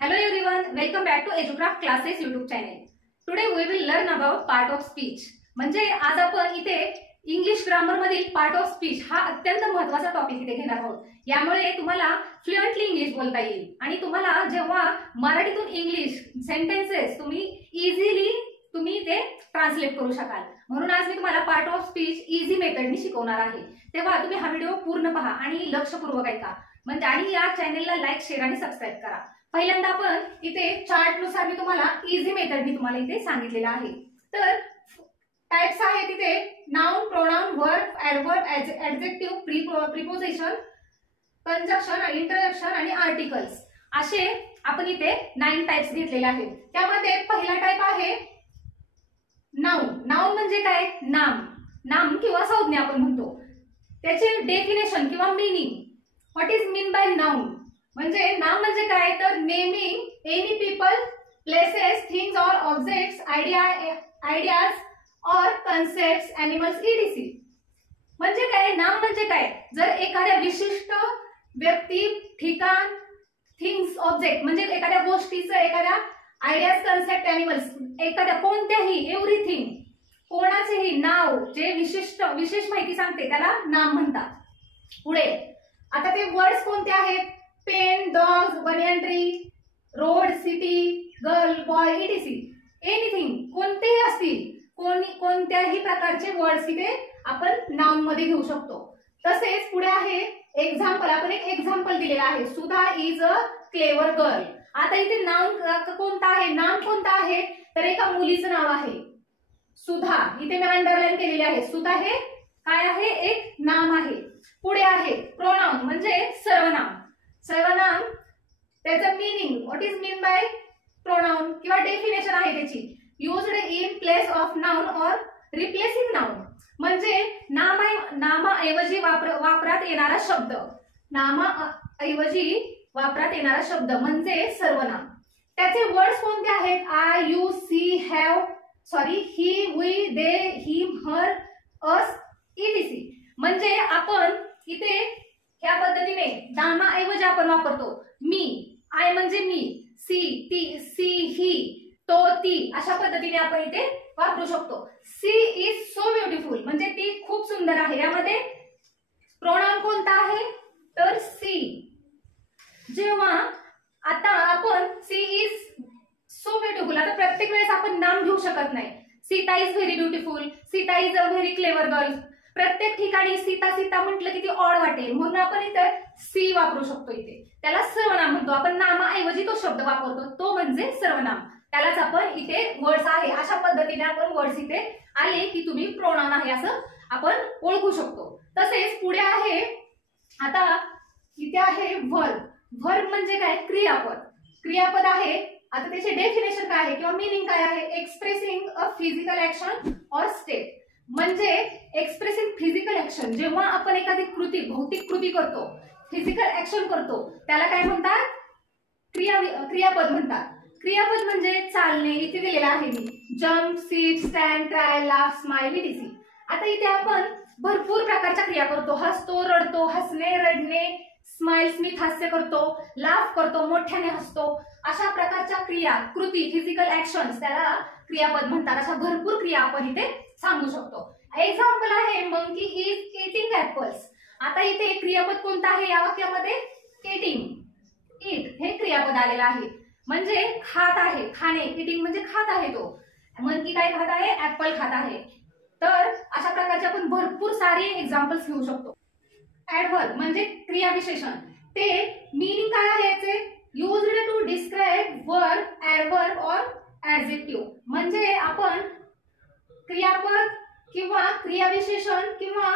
Hello everyone, welcome back to EduCraft Classes YouTube channel. Today we will learn about part of speech. म्हणजे आज आपण इथे English grammar मधील part of speech हा अत्यंत महत्त्वाचा टॉपिक इथे घेणार आहोत. यामुळे तुम्हाला फ्लुएंटली इंग्लिश बोलता येईल आणि तुम्हाला जेव्हा मराठीतून इंग्लिश सेंटेन्सेस तुम्ही इझिली ते ट्रान्सलेट करू शकाल. म्हणून आज मी तुम्हाला पार्ट ऑफ स्पीच इझी मेथडनी शिकवणार आहे. तेव्हा तुम्ही हा व्हिडिओ पूर्ण पहा आणि लक्षपूर्वक ऐका. म्हणजे आणि या चॅनलला लाईक, शेअर आणि सबस्क्राईब करा. पहिल्यांदा आपण इथे चार्ट नुसार मी तुम्हाला इझी मेथडनी तुम्हाला इथे सांगितलेलं आहे. तर टाइप्स आहेत इथे noun, pronoun, verb, adverb, adjective, preposition, conjunction, interjection आणि आर्टिकल्स असे आपण इथे 9 टाइप्स घेतलेले आहेत. त्यामध्ये पहिला टाइप आहे नाउन. नाउन म्हणजे काय? नाम किंवा संज्ञा आपण म्हणतो. त्याचे डेफिनेशन किंवा meaning. What is mean bye noun? म्हणजे नाम म्हणजे काय? तर naming any people, places, things और ऑब्जेक्ट्स, आयडियाज और कन्सेप्ट्स, एनिमल्स etc. म्हणजे काय? नाम म्हणजे काय? जर एखाद्या विशिष्ट व्यक्ती, ठिकाण, थिंग्स, ऑब्जेक्ट म्हणजे एखाद्या गोष्टीचं, एखाद्या आयडियाज, कन्सेप्ट, एनिमल्स, एखाद्या कोणत्याही एव्हरीथिंग कोणाचेही नाव जे विशेष माहिती सांगते त्याला नाम म्हणतात. पुढे आता ते वर्ड्स कोणते आहेत? Pen, dog, banyan tree, road, city, girl, boy etc. Anything कोणतेही असतील, कोणत्याही प्रकारचे वर्ड्स इथे आपण नाउन मध्ये घेऊ शकतो. तसेच पुढे आहे एक्झाम्पल. आपण एक एक्झाम्पल दिलेला आहे, सुधा इज अ क्लेवर गर्ल. आता इथे नाउन कोणता आहे? नाम कोणता आहे? तर एका मुलीचं नाव आहे सुधा. इथे मी अंडरलाईन केलेले आहे. सुधा हे काय आहे? एक नाम आहे. पुढे आहे प्रोनाउन म्हणजे सर्वनाम. सर्वनाम त्याचं meaning, what is mean bye pronoun किंवा डेफिनेशन आहे त्याची. Used in place of noun और रिप्लेसिंग नाउन. म्हणजे नामाऐवजी वापरात येणारा शब्द. नामाऐवजी वापरात येणारा शब्द म्हणजे सर्वनाम. त्याचे वर्ड्स कोणते आहेत? I, you, she, have, he, we, they, him, her, us etc. म्हणजे आपण इथे ह्या पद्धतीने नामाऐवजी आपण वापरतो. मी, आय म्हणजे मी, सी, ती, सी, ही, तो, ती अशा पद्धतीने आपण इथे वापरू शकतो. सी इज सो ब्युटिफुल म्हणजे ती खूप सुंदर आहे. यामध्ये प्रोनाउन कोणता आहे? तर सी. जेव्हा आता आपण सी इज सो ब्युटिफुल, आता प्रत्येक वेळेस आपण नाम घेऊ शकत नाही. Sita is very beautiful, Sita is a very clever girl. प्रत्येक ठिकाणी सीता सीता म्हटलं की ती ऑड वाटेल, म्हणून आपण इथे सी वापरू शकतो. इथे त्याला सर्वनाम म्हणतो. आपण नामाऐवजी तो शब्द वापरतो, तो म्हणजे सर्वनाम. त्यालाच आपण इथे वर्ड्स आहे अशा पद्धतीने आपण वर्ड्स इथे आले की तुम्ही प्रोनाउन आहे असं आपण ओळखू शकतो. तसेच पुढे आहे आता इथे आहे वर्ब. वर्ब म्हणजे काय? क्रियापद. क्रियापद आहे. आता त्याचे डेफिनेशन काय आहे किंवा मीनिंग काय आहे? एक्सप्रेसिंग अ फिजिकल ऍक्शन और स्टेट. म्हणजे एक्सप्रेसिंग फिजिकल ऍक्शन, जेव्हा आपण एखादी कृती, भौतिक कृती करतो, फिजिकल ऍक्शन करतो, त्याला काय म्हणतात? क्रियापद म्हणतात. क्रियापद म्हणजे चालणे. इथे दिलेला आहे मी jump, sit, stand, try, laugh, smile etc. आता इथे आपण भरपूर प्रकारच्या क्रिया करतो. हसतो, रडतो, हसणे, रडणे, स्माइल स्मित हास्य करतो, लाफ करतो, मोठ्याने हसतो. अशा प्रकारच्या क्रिया, कृती, फिजिकल ऍक्शन्स त्याला क्रियापद म्हणतात. अशा भरपूर क्रिया आपण इथे सांगू शकतो. एक्झाम्पल आहे मंकी इज इटिंग ऍपल्स. आता इथे क्रियापद कोणता आहे या वाक्यामध्ये? इटिंग. इट हे क्रियापद आलेलं आहे म्हणजे खात आहे, खाणे. इटिंग म्हणजे खात आहे तो. मंकी काय खात आहे? ऍपल खात आहे. तर अशा प्रकारचे आपण भरपूर सारे एक्झाम्पल्स घेऊ शकतो. ऍडव्हर्ब म्हणजे क्रियाविशेषण. ते मीनिंग काय आहे याचे? Used to describe verb, adverb और ऍडजेक्टिव्ह. म्हणजे आपण क्रियापद किंवा क्रियाविशेषण किंवा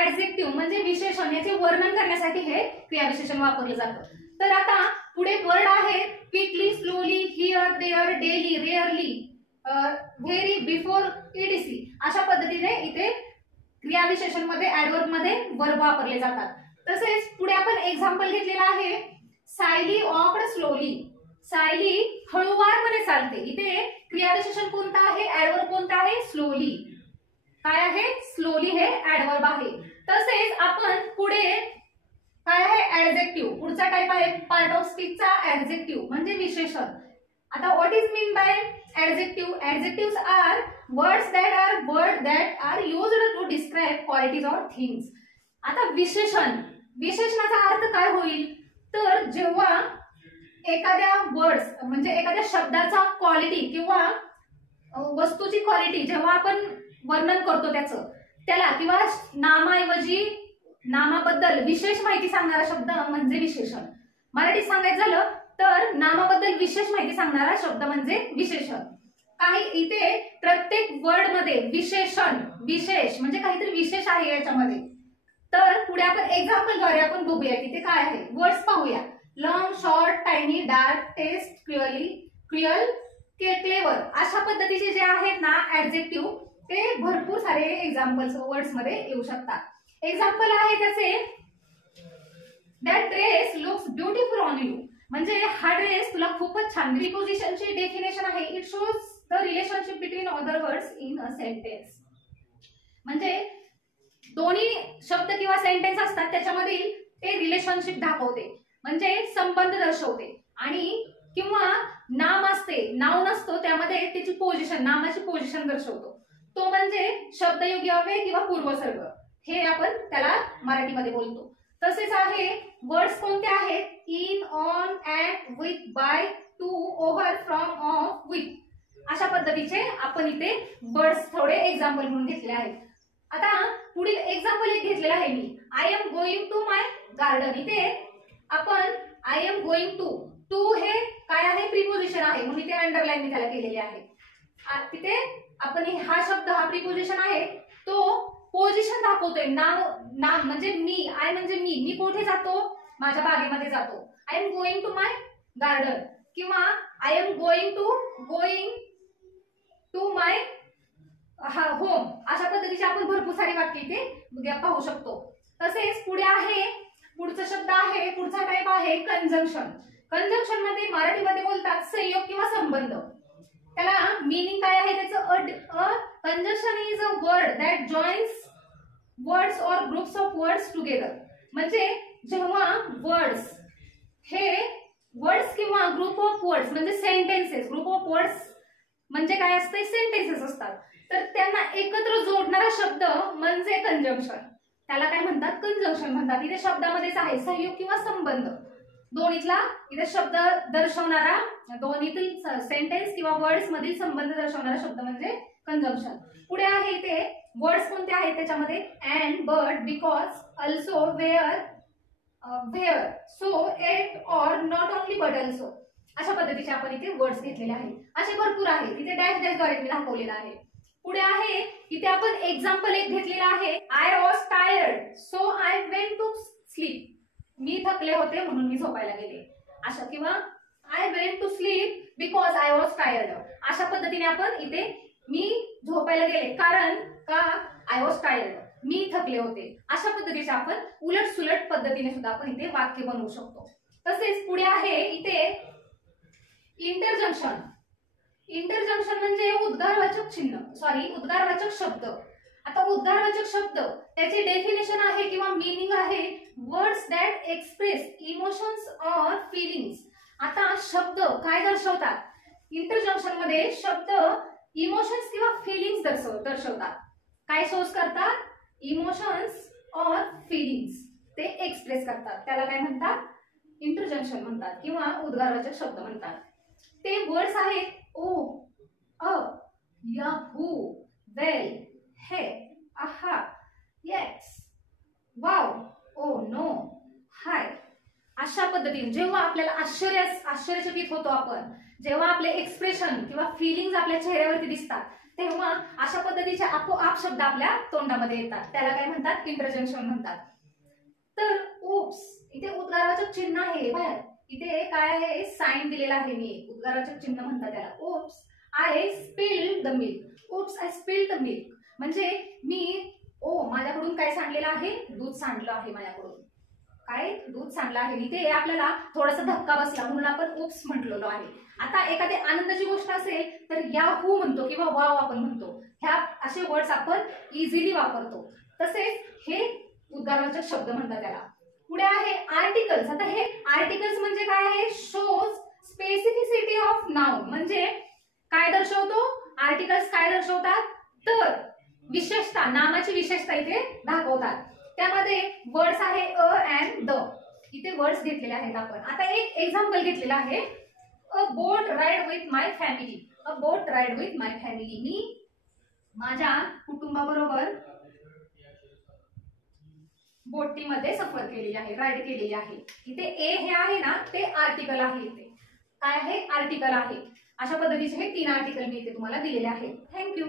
ऍडजेक्टिव्ह म्हणजे विशेषण याचे वर्णन करण्यासाठी हे क्रियाविशेषण वापरले जातं. तर आता पुढे वर्ड आहे quickly, slowly, here, there, daily, rarely, very, before etc. अशा पद्धतीने इथे क्रियाविशेषण मध्ये, ऍडवर्ब मध्ये वर्ब वापरले जातात. तसेच पुढे आपण एक्झाम्पल घेतलेला आहे सायली वॉक्ड स्लोली. सायली हळूवारपणे चालते. इथे क्रियाविशेषण कोणता आहे? ऍडवर्ब कोणता आहे? स्लोली. काय आहे? स्लोली हे ऍडवर्ब आहे. तसेच आपण पुढे काय आहे ऍडजेक्टिव्ह. पुढचा टाइप आहे पार्ट ऑफ स्पीचचा ऍडजेक्टिव्ह म्हणजे विशेषण. आता what is mean by adjective. Adjectives are words that are used to describe qualities or things. आता विशेषण, विशेषणाचा अर्थ काय होईल तर जेव्हा एखाद्या वर्ड्स म्हणजे एखाद्या शब्दाचा क्वालिटी किंवा वस्तूची क्वालिटी जेव्हा आपण वर्णन करतो त्याला किंवा नामाऐवजी नामाबद्दल विशेष माहिती सांगणारा शब्द म्हणजे विशेषण. मराठीत सांगायचं झालं तर नामाबद्दल विशेष माहिती सांगणारा शब्द म्हणजे विशेषण. काही इथे प्रत्येक वर्ड मध्ये विशेषण, विशेष म्हणजे काहीतरी विशेष आहे याच्यामध्ये. तर पुढे आपण एक्झाम्पलद्वारे आपण बघूया की ते काय आहे. वर्ड्स पाहूया. Long, short, tiny, dark, test, cruel, clever अशा पद्धतीचे जे आहेत ना ऍडजेक्टिव्ह ते भरपूर सारे एक्झाम्पल्स वर्ड्स मध्ये येऊ शकतात. एक्झाम्पल आहे त्याचे that dress looks beautiful on you म्हणजे हा ड्रेस तुला खूपच छान. प्रिपोजिशनची डेफिनेशन आहे it shows the relationship between other words in a sentence. म्हणजे दोन्ही शब्द किंवा सेंटेन्स असतात त्याच्यामधील ते रिलेशनशिप दाखवते म्हणजे संबंध दर्शवते. आणि किंवा नाम असते, नाउन असतो त्यामध्ये त्याची पोझिशन, नामाची पोझिशन दर्शवतो. तो म्हणजे शब्दयोगी अव्यय किंवा पूर्वसर्ग हे आपण त्याला मराठीमध्ये बोलतो. तसेच आहे वर्ड्स कोणते आहेत in, on, at, with, by, to, over, from, of, with अशा पद्धतीचे आपण इथे वर्ड्स थोडे एक्झाम्पल म्हणून घेतले आहेत. आता पुढील एक्झाम्पल एक घेतलेलं आहे मी. I am going to my garden. इथे आपण आय एम गोइंग टू हे काय आहे प्रिपोजिशन आहे म्हणून इथे अंडरलाईन मी त्याला केलेले आहे. तिथे आपण हा शब्द हा प्रिपोजिशन आहे तो पोझिशन दाखवतोय. नाम म्हणजे मी, आय म्हणजे मी कुठे जातो माझ्या बागेमध्ये जातो. I am going to my garden किंवा I am going to my home अशा पद्धतीचे आपण भरपूर सारी वाक्य इथे पाहू शकतो. तसेच पुढे आहे पुढचा शब्द आहे पुढचा टाइप आहे कंजंक्शन. कंजंक्शन मध्ये मराठीमध्ये बोलतात संयोग किंवा संबंध. त्याला मीनिंग काय आहे त्याचं conjunction is a word that joins words और ग्रुप्स ऑफ वर्ड्स टुगेदर. म्हणजे जेव्हा वर्ड्स हे वर्ड्स किंवा ग्रुप ऑफ वर्ड्स म्हणजे सेंटेन्सेस, ग्रुप ऑफ वर्ड्स म्हणजे काय असते सेंटेन्सेस असतात तर त्यांना एकत्र जोडणारा शब्द म्हणजे कंजंक्शन. त्याला काय म्हणतात कंजंक्शन म्हणतात. इथे शब्दामध्येच आहे संयोग किंवा संबंध दोन्हीतला इथे शब्द दर्शवणारा दोन्हीतील सेंटेन्स किंवा वर्ड्स मधील संबंध दर्शवणारा शब्द म्हणजे कंजंक्शन. पुढे आहे इथे वर्ड्स कोणते आहेत त्याच्यामध्ये and, but, because, also, where, so, yet, or, not only but also अशा पद्धतीचे आपण इथे वर्ड्स घेतलेले आहेत. असे भरपूर आहेत. इथे डॅश डॅश द्वारे मी दाखवलेलं आहे. पुढे आहे इथे आपण एक्झाम्पल एक घेतलेला आहे I was tired so I went to sleep. मी थकले होते म्हणून मी झोपायला गेले अशा किंवा I went to sleep because I was tired अशा पद्धतीने आपण इथे मी झोपायला गेले कारण का आय वॉज टायर्ड मी थकले होते अशा पद्धतीचे आपण उलट सुलट पद्धतीने सुद्धा आपण इथे वाक्य बनवू शकतो. तसेच पुढे आहे इथे इंटरजंक्शन. इंटरजंक्शन म्हणजे उद्गारवाचक शब्द. आता उद्गारवाचक शब्द त्याची डेफिनेशन आहे किंवा मीनिंग आहे words that express emotions or feelings. आता शब्द काय दर्शवतात इंटरजंक्शन मध्ये शब्द इमोशन्स किंवा फिलिंग्स दर्शवतात. काय शोज करतात इमोशन्स ऑर फिलिंग्स ते एक्सप्रेस करतात. त्याला काय म्हणतात इंटरजंक्शन म्हणतात किंवा उद्गारवाचक शब्द म्हणतात. ते वर्ड्स आहेत ओ, अ, या, हू, वेल, हे, आहा, येस, वाव, ओ, नो, हाय अशा पद्धतीने जेव्हा आपल्याला आश्चर्यचकित होतो आपण जेव्हा आपले एक्सप्रेशन किंवा फिलिंग्स आपल्या चेहऱ्यावरती दिसतात तेव्हा अशा पद्धतीचे आपोआप शब्द आपल्या तोंडामध्ये येतात. त्याला काय म्हणतात इंटरजंक्शन म्हणतात. तर उप्स इथे उद्गारवाचक चिन्ह आहे बाहेर इथे काय आहे साइन दिलेला आहे मी उद्गारवाचक चिन्ह म्हणतात त्याला. Oops I spilled the milk. Oops I spilled the milk म्हणजे मी माझ्याकडून काय सांडलेलं आहे दूध सांडलं आहे माझ्याकडून काय दूध सांडलं आहे. इथे आपल्याला थोडासा धक्का बसला म्हणून आपण उप्स म्हटलेलो आहे. आता एखादी आनंदाची गोष्ट असेल तर या हू म्हणतो किंवा वाव आपण म्हणतो. ह्या असे वर्ड्स आपण इझिली वापरतो. तसेच हे उद्गारवाचक शब्द म्हणतात त्याला. पुढे आहे आर्टिकल्स. आता हे आर्टिकल्स म्हणजे काय आहे? Shows specificity of noun. म्हणजे काय दर्शवतो? आर्टिकल्स काय दर्शवतात? तर विशेषता, नामाची विशेषता इथे दाखवतात. त्यामध्ये वर्ड्स आहे अ अँड द. इथे वर्ड्स घेतलेले आहेत आपण. आता एक एक्झाम्पल घेतलेला आहे, a boat ride with my family. A boat ride with my family. मी माझ्या कुटुंबाबरोबर बोटीमध्ये सफर केलेली आहे, राईड केलेली आहे. इथे ए हे आहे ना, ते आर्टिकल आहे. इथे काय आहे? आर्टिकल आहे. अशा पद्धतीचे हे 3 आर्टिकल मी इथे तुम्हाला दिलेले आहेत. थँक्यू.